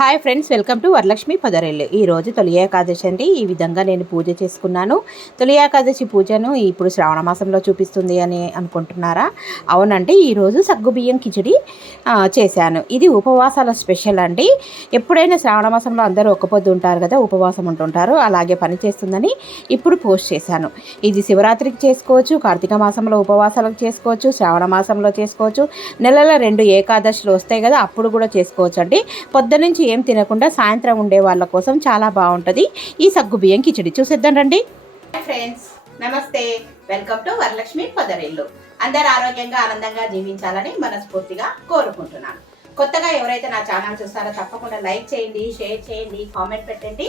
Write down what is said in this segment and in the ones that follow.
Hi friends, welcome to Varalakshmi పదరెల్లు. ఈరోజు తొలి ఏకాదశి అండి. ఈ విధంగా నేను పూజ చేసుకున్నాను. తొలి ఏకాదశి పూజను ఇప్పుడు శ్రావణ మాసంలో చూపిస్తుంది అని అనుకుంటున్నారా? అవునండి, ఈరోజు సగ్గుబియ్యం కిచిడి చేశాను. ఇది ఉపవాసాల స్పెషల్ అండి. ఎప్పుడైనా శ్రావణ మాసంలో అందరూ ఒక్కపొద్దు ఉంటారు కదా, ఉపవాసం ఉంటుంటారు. అలాగే పని చేస్తుందని ఇప్పుడు పోస్ట్ చేశాను. ఇది శివరాత్రికి చేసుకోవచ్చు, కార్తీక మాసంలో ఉపవాసాలకు చేసుకోవచ్చు, శ్రావణ మాసంలో చేసుకోవచ్చు, నెలలో 2 ఏకాదశులు వస్తాయి కదా, అప్పుడు కూడా చేసుకోవచ్చు అండి. పొద్దునుంచి ఏం తినకుండా సాయంత్రం ఉండే వాళ్ళ కోసం చాలా బాగుంటుంది ఈ సగ్గుబియ్యం కిచిడి. చూసేద్దాం రండి. ఫ్రెండ్స్ నమస్తే, వెల్కమ్ టు వరలక్ష్మి పదరెల్లు. అందరు ఆరోగ్యంగా ఆనందంగా జీవించాలని మనస్ఫూర్తిగా కోరుకుంటున్నాను. కొత్తగా ఎవరైతే నా ఛానల్ చూస్తారో తప్పకుండా లైక్ చేయండి, షేర్ చేయండి, కామెంట్ పెట్టండి,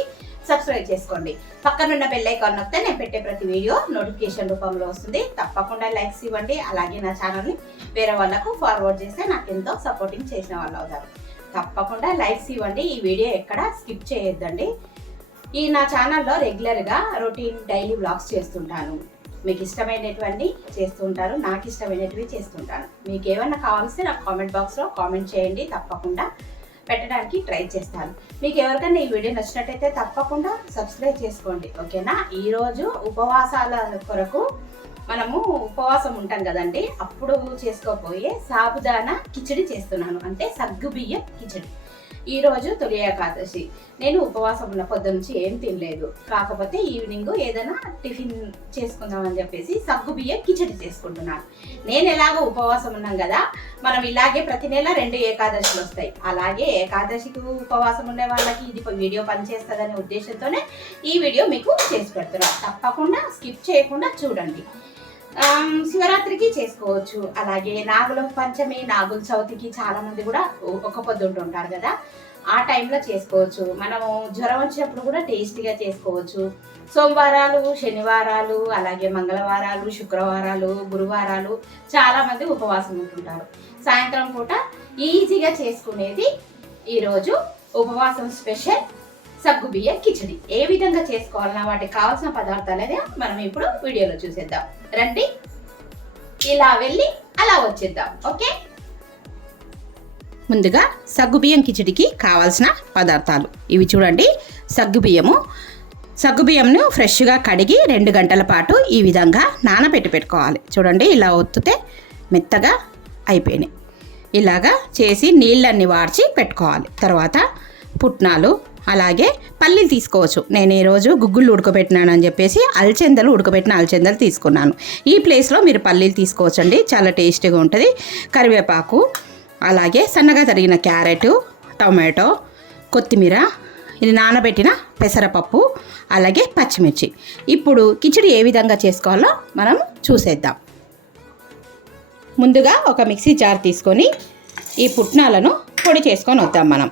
సబ్స్క్రైబ్ చేసుకోండి. పక్కనున్న బెల్ ఐకాన్ నొక్కితే నేను పెట్టే ప్రతి వీడియో నోటిఫికేషన్ రూపంలో వస్తుంది. తప్పకుండా లైక్స్ ఇవ్వండి. అలాగే నా ఛానల్ని వేరే వాళ్ళకు ఫార్వర్డ్ చేస్తే నాకు ఎంతో సపోర్టింగ్ చేసిన వాళ్ళు అవుతారు. తప్పకుండా లైక్స్ ఇవ్వండి. ఈ వీడియో ఎక్కడ స్కిప్ చేయొద్దండి. ఈ నా ఛానల్లో రెగ్యులర్గా రొటీన్ డైలీ వ్లాగ్స్ చేస్తుంటాను. మీకు ఇష్టమైనటువంటి చేస్తుంటారు, నాకు ఇష్టమైనటివి చేస్తుంటాను. మీకు ఏమైనా కావాల్సి నాకు కామెంట్ బాక్స్లో కామెంట్ చేయండి. తప్పకుండా పెట్టడానికి ట్రై చేస్తాను. మీకు ఎవరికైనా ఈ వీడియో నచ్చినట్టయితే తప్పకుండా సబ్స్క్రైబ్ చేసుకోండి, ఓకేనా? ఈరోజు ఉపవాసాల కొరకు మనము ఉపవాసం ఉంటాం కదండి, అప్పుడు చేసుకోపోయే సాబుదానా కిచిడి చేస్తున్నాను, అంటే సగ్గుబియ్యం కిచిడి. ఈరోజు తొలి ఏకాదశి. నేను ఉపవాసం ఉన్న పొద్దు నుంచి ఏం తినలేదు. కాకపోతే ఈవినింగ్ ఏదైనా టిఫిన్ చేసుకుందామని చెప్పేసి సగ్గుబియ్యం కిచిడి చేసుకుంటున్నాను. నేను ఎలాగో ఉపవాసం ఉన్నాం కదా, మనం ఇలాగే ప్రతి నెల 2 ఏకాదశులు వస్తాయి. అలాగే ఏకాదశికి ఉపవాసం ఉండే వాళ్ళకి ఇది వీడియో పనిచేస్తుందనే ఉద్దేశంతోనే ఈ వీడియో మీకు చేసి పెడుతున్నాను. తప్పకుండా స్కిప్ చేయకుండా చూడండి. శివరాత్రికి చేసుకోవచ్చు, అలాగే నాగుల పంచమి, నాగుల చవితికి చాలా మంది కూడా ఒక పొద్దు ఉంటుంటారు కదా, ఆ టైంలో చేసుకోవచ్చు. మనము జ్వరం వచ్చినప్పుడు కూడా టేస్టీగా చేసుకోవచ్చు. సోమవారాలు, శనివారాలు, అలాగే మంగళవారాలు, శుక్రవారాలు, గురువారాలు చాలా మంది ఉపవాసం ఉంటుంటారు. సాయంత్రం పూట ఈజీగా చేసుకునేది ఈరోజు ఉపవాసం స్పెషల్ సగ్గుబియ్యం కిచిడి. ఏ విధంగా చేసుకోవాలన్నా వాటికి కావాల్సిన పదార్థాలు అనేది మనం ఇప్పుడు వీడియోలో చూసేద్దాం రండి. ఇలా వెళ్ళి అలా వచ్చేద్దాం, ఓకే? ముందుగా సగ్గుబియ్యం కిచిడికి కావాల్సిన పదార్థాలు ఇవి చూడండి. సగ్గుబియ్యంను ఫ్రెష్గా కడిగి 2 గంటల పాటు ఈ విధంగా పెట్టుకోవాలి. చూడండి, ఇలా ఒత్తితే మెత్తగా అయిపోయినాయి. ఇలాగా చేసి నీళ్ళన్నీ వార్చి పెట్టుకోవాలి. తర్వాత పుట్నాలు, అలాగే పల్లీలు తీసుకోవచ్చు. నేను ఈరోజు గుగ్గుళ్ళు ఉడకబెట్టినాను అని చెప్పేసి ఉడకబెట్టిన అలచెందలు తీసుకున్నాను. ఈ ప్లేస్లో మీరు పల్లీలు తీసుకోవచ్చండి, చాలా టేస్టీగా ఉంటుంది. కరివేపాకు, అలాగే సన్నగా తరిగిన క్యారెట్, టొమాటో, కొత్తిమీర, ఇది నానబెట్టిన పెసరపప్పు, అలాగే పచ్చిమిర్చి. ఇప్పుడు కిచిడి ఏ విధంగా చేసుకోవాలో మనం చూసేద్దాం. ముందుగా ఒక మిక్సీ జార్ తీసుకొని ఈ పుట్నాలను పొడి చేసుకొని వద్దాం. మనం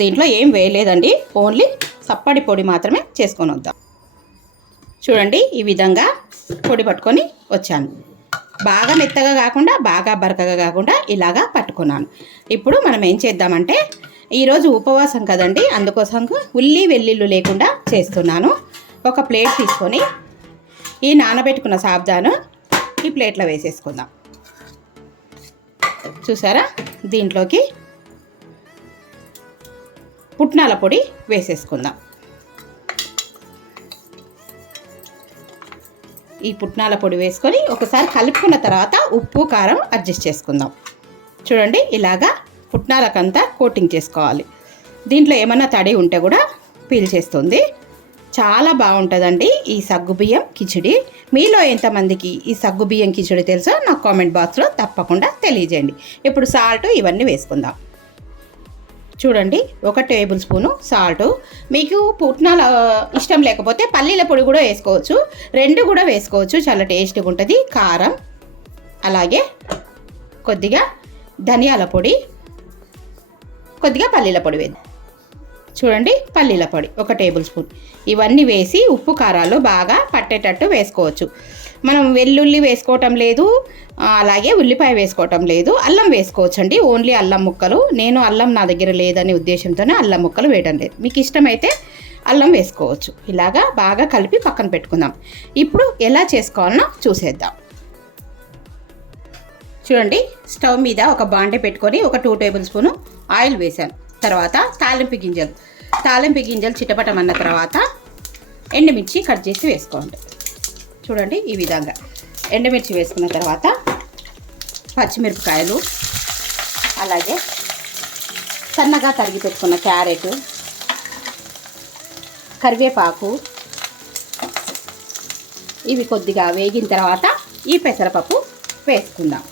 దీంట్లో ఏం వేయలేదండి, ఓన్లీ సప్పడి పొడి మాత్రమే చేసుకొని వద్దాం. చూడండి, ఈ విధంగా పొడి పట్టుకొని వచ్చాను. బాగా మెత్తగా కాకుండా బాగా బరకగా కాకుండా ఇలాగా పట్టుకున్నాను. ఇప్పుడు మనం ఏం చేద్దామంటే, ఈరోజు ఉపవాసం కదండి, అందుకోసం ఉల్లి వెల్లుల్లి లేకుండా చేస్తున్నాను. ఒక ప్లేట్ తీసుకొని ఈ నానబెట్టుకున్న సాబ్దాను ఈ ప్లేట్లో వేసేసుకుందాం. చూసారా, దీంట్లోకి పుట్నాల పొడి వేసేసుకుందాం. ఈ పుట్నాల పొడి వేసుకొని ఒకసారి కలుపుకున్న తర్వాత ఉప్పు కారం అడ్జస్ట్ చేసుకుందాం. చూడండి, ఇలాగా పుట్నాలకంతా కోటింగ్ చేసుకోవాలి. దీంట్లో ఏమన్నా తడి ఉంటే కూడా పీల్చేస్తుంది. చాలా బాగుంటుందండి ఈ సగ్గుబియ్యం కిచిడి. మీలో ఎంతమందికి ఈ సగ్గుబియ్యం కిచిడి తెలుసో నాకు కామెంట్ బాక్స్లో తప్పకుండా తెలియజేయండి. ఇప్పుడు సాల్ట్ ఇవన్నీ వేసుకుందాం. చూడండి, 1 టేబుల్ స్పూను సాల్టు. మీకు పుట్నాల ఇష్టం లేకపోతే పల్లీల పొడి కూడా వేసుకోవచ్చు, 2 కూడా వేసుకోవచ్చు, చాలా టేస్ట్గా ఉంటుంది. కారం, అలాగే కొద్దిగా ధనియాల పొడి, కొద్దిగా పల్లీల పొడి వేద్దాం. చూడండి, పల్లీల పొడి 1 టేబుల్ స్పూన్. ఇవన్నీ వేసి ఉప్పు కారాలు బాగా పట్టేటట్టు వేసుకోవచ్చు. మనం వెల్లుల్లి వేసుకోవటం లేదు, అలాగే ఉల్లిపాయ వేసుకోవటం లేదు. అల్లం వేసుకోవచ్చండి, ఓన్లీ అల్లం ముక్కలు. నేను అల్లం నా దగ్గర లేదనే ఉద్దేశంతోనే అల్లం ముక్కలు వేయడం లేదు. మీకు ఇష్టమైతే అల్లం వేసుకోవచ్చు. ఇలాగా బాగా కలిపి పక్కన పెట్టుకుందాం. ఇప్పుడు ఎలా చేసుకోవాలనో చూసేద్దాం. చూడండి, స్టవ్ మీద ఒక బాండె పెట్టుకొని 2 టేబుల్ స్పూను ఆయిల్ వేసాను. తర్వాత తాలింపు గింజలు చిటపటమన్న తర్వాత ఎండుమిర్చి కట్ చేసి వేసుకోండి. చూడండి ఈ విధంగా ఎండుమిర్చి వేసుకున్న తర్వాత పచ్చిమిరపకాయలు, అలాగే సన్నగా తరిగి పెట్టుకున్న క్యారెట్, కరివేపాకు ఇవి కొద్దిగా వేగిన తర్వాత ఈ పెసరపప్పు వేసుకుందాం.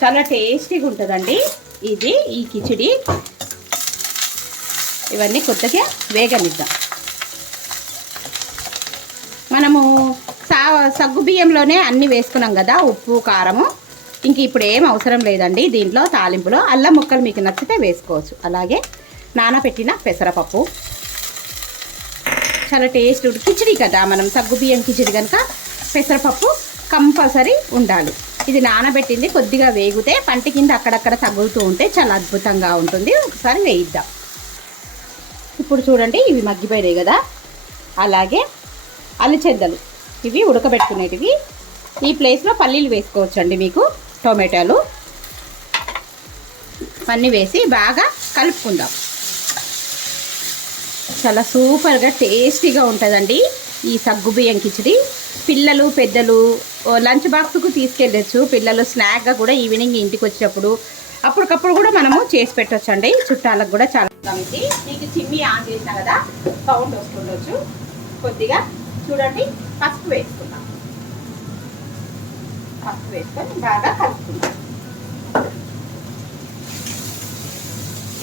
చాలా టేస్టీగా ఉంటుందండి ఈ కిచిడి. ఇవన్నీ కొద్దిగా వేగనిద్దాం. మనము సగ్గు బియ్యంలోనే అన్నీ వేసుకున్నాం కదా, ఉప్పు కారము. ఇంక ఇప్పుడు ఏం అవసరం లేదండి. దీంట్లో తాలింపులో అల్లం ముక్కలు మీకు నచ్చితే వేసుకోవచ్చు. అలాగే నానబెట్టిన పెసరపప్పు చాలా టేస్ట్ కిచిడి కదా, మనం సగ్గు బియ్యం కిచిడి కనుక పెసరపప్పు కంపల్సరీ ఉండాలి. ఇది నానబెట్టింది కొద్దిగా వేగితే పంటి కింద అక్కడక్కడ తగులుతూ ఉంటే చాలా అద్భుతంగా ఉంటుంది. ఒకసారి వేయిద్దాం. ఇప్పుడు చూడండి ఇవి మగ్గిపోయాయి కదా. అలాగే అలచెందలు ఇవి ఉడకబెట్టుకునేటివి. ఈ ప్లేస్లో పల్లీలు వేసుకోవచ్చండి. మీకు టొమాటోలు అన్నీ వేసి బాగా కలుపుకుందాం. చాలా సూపర్గా టేస్టీగా ఉంటుందండి ఈ సగ్గుబియ్యం కిచిడి. పిల్లలు పెద్దలు లంచ్ బాక్స్కు తీసుకెళ్ళచ్చు. పిల్లలు స్నాక్గా కూడా ఈవినింగ్ ఇంటికి వచ్చేటప్పుడు అప్పటికప్పుడు కూడా మనము చేసి పెట్టొచ్చండి. చుట్టాలకు కూడా చాలా ఇది. మీకు చిమ్మి ఆన్ చేసినా కదా సౌండ్ వస్తుండొచ్చు. కొద్దిగా చూడండి పసుపు వేసుకుందాం. పసుపు వేసుకొని బాగా కలుపుకుందాం.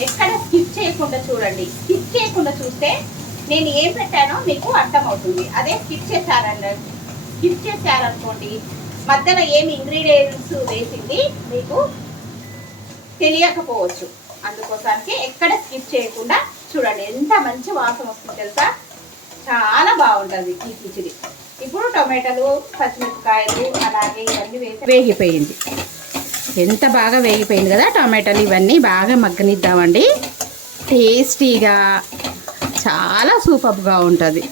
ఎక్కడ స్కిప్ చేయకుండా చూడండి. స్కిప్ చేయకుండా చూస్తే నేను ఏం పెట్టానో మీకు అర్థమవుతుంది. అదే స్కిప్ చేశారనుకోండి మధ్యలో ఏమి ఇంగ్రీడియంట్స్ వేసింది మీకు తెలియకపోవచ్చు. అందుకోసానికి ఎక్కడ స్కిప్ చేయకుండా చూడండి. ఎంత మంచి వాసన వస్తుంది తెలుసా, చాలా బాగుంటుంది ఈ కిచిడి. ఇప్పుడు టొమాటోలు, పచ్చిమిరపకాయలు అలాగే ఇవన్నీ వేసి వేగిపోయింది. ఎంత బాగా వేగిపోయింది కదా టొమాటోలు. ఇవన్నీ బాగా మగ్గనిద్దామండి. టేస్టీగా చాలా సూపర్గా ఉంటుంది.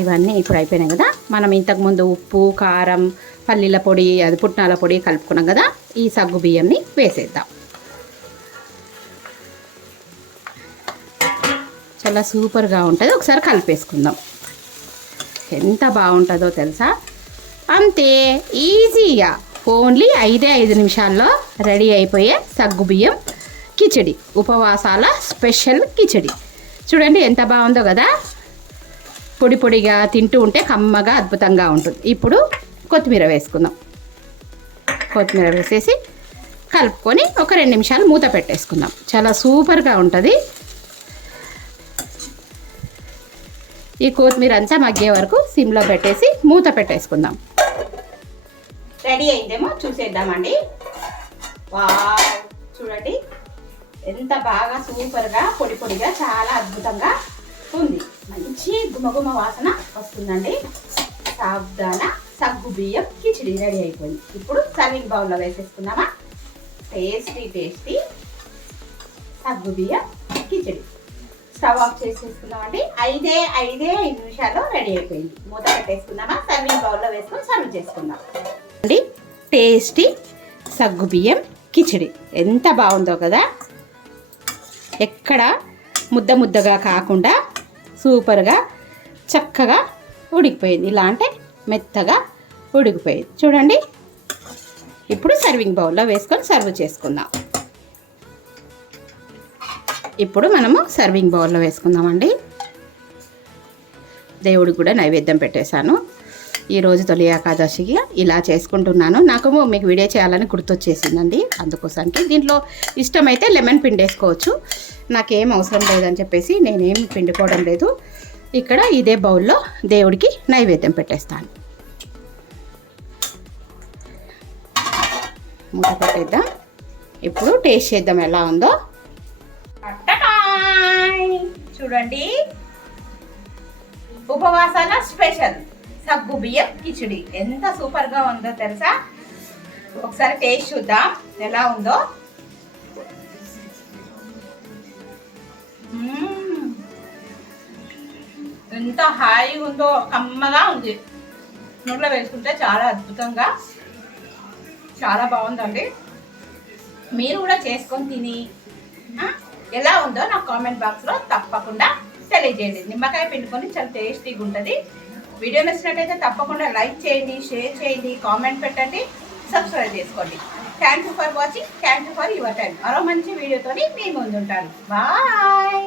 ఇవన్నీ ఇప్పుడు అయిపోయినాయి కదా. మనం ఇంతకుముందు ఉప్పు కారం పల్లీల పొడి అది పుట్నాల పొడి కలుపుకున్నాం కదా. ఈ సగ్గు బియ్యంని వేసేద్దాం. చాలా సూపర్గా ఉంటుంది. ఒకసారి కలిపేసుకుందాం. ఎంత బాగుంటుందో తెలుసా. అంతే ఈజీగా ఓన్లీ 5 నిమిషాల్లో రెడీ అయిపోయే సగ్గుబియ్యం కిచిడి. ఉపవాసాల స్పెషల్ కిచిడి. చూడండి ఎంత బాగుందో కదా. పొడి పొడిగా తింటూ ఉంటే కమ్మగా అద్భుతంగా ఉంటుంది. ఇప్పుడు కొత్తిమీర వేసుకుందాం. కొత్తిమీర వేసేసి కలుపుకొని ఒక 2 నిమిషాలు మూత పెట్టేసుకుందాం. చాలా సూపర్గా ఉంటుంది. ఈ కొత్తిమీర అంతా మగ్గే వరకు సిమ్లో పెట్టేసి మూత పెట్టేసుకుందాం. రెడీ అయిందేమో చూసేద్దామండి. వావ్, చూడండి ఎంత బాగా సూపర్గా పొడి పొడిగా చాలా అద్భుతంగా ఉంది. మంచి గుమగుమ వాసన వస్తుందండి. సాబుదానా సగ్గు బియ్యం కిచిడి రెడీ అయిపోయింది. ఇప్పుడు సర్వింగ్ బౌల్లో వేసేసుకుందామా. టేస్టీ సగ్గు బియ్యం కిచిడి. Stove off చేసేసుకుందామండి. 5 నిమిషాల్లో రెడీ అయిపోయింది. మూత పెట్టేసుకుందామా. సర్వింగ్ బౌల్లో వేసుకొని సర్వ్ చేసుకుందాం అండి. టేస్టీ సగ్గు బియ్యం కిచిడి ఎంత బాగుందో కదా. ఎక్కడ ముద్దగా కాకుండా సూపర్గా చక్కగా ఉడికిపోయింది. ఇలా అంటే మెత్తగా ఉడికిపోయింది. చూడండి ఇప్పుడు సర్వింగ్ బౌల్లో వేసుకొని సర్వ్ చేసుకుందాం. ఇప్పుడు మనము సర్వింగ్ బౌల్లో వేసుకుందామండి. దేవుడికి కూడా నైవేద్యం పెట్టేశాను. ఈరోజు తొలి ఏకాదశికి ఇలా చేసుకుంటున్నాను. నాకు మీకు వీడియో చేయాలని గుర్తొచ్చేసిందండి. అందుకోసానికి దీంట్లో ఇష్టమైతే లెమన్ పిండేసుకోవచ్చు. నాకేం అవసరం లేదని చెప్పేసి నేనేం పిండుకోవడం లేదు. ఇక్కడ ఇదే బౌల్లో దేవుడికి నైవేద్యం పెట్టేస్తాను. మూత పెట్టేద్దాం. ఇప్పుడు టేస్ట్ చేద్దాం ఎలా ఉందో. చూడండి ఉపవాసాల స్పెషల్ సగ్గు బియ్యం కిచిడి ఎంత సూపర్గా ఉందో తెలుసా. ఒకసారి టేస్ట్ చూద్దాం ఎలా ఉందో. ఎంత హాయిగా ఉందో, కమ్మగా ఉంది. నోట్లో వేసుకుంటే చాలా అద్భుతంగా చాలా బాగుందండి. మీరు కూడా చేసుకొని తిని ఎలా ఉందో నా కామెంట్ బాక్స్లో తప్పకుండా తెలియజేయండి. నిమ్మకాయ పిండుకొని చాలా టేస్టీగా ఉంటుంది. వీడియో నచ్చినట్టయితే తప్పకుండా లైక్ చేయండి, షేర్ చేయండి, కామెంట్ పెట్టండి, సబ్స్క్రైబ్ చేసుకోండి. Thank you for watching. Thank you for your time. మరో మంచి వీడియోతో మీ ముందుంటాను. బాయ్.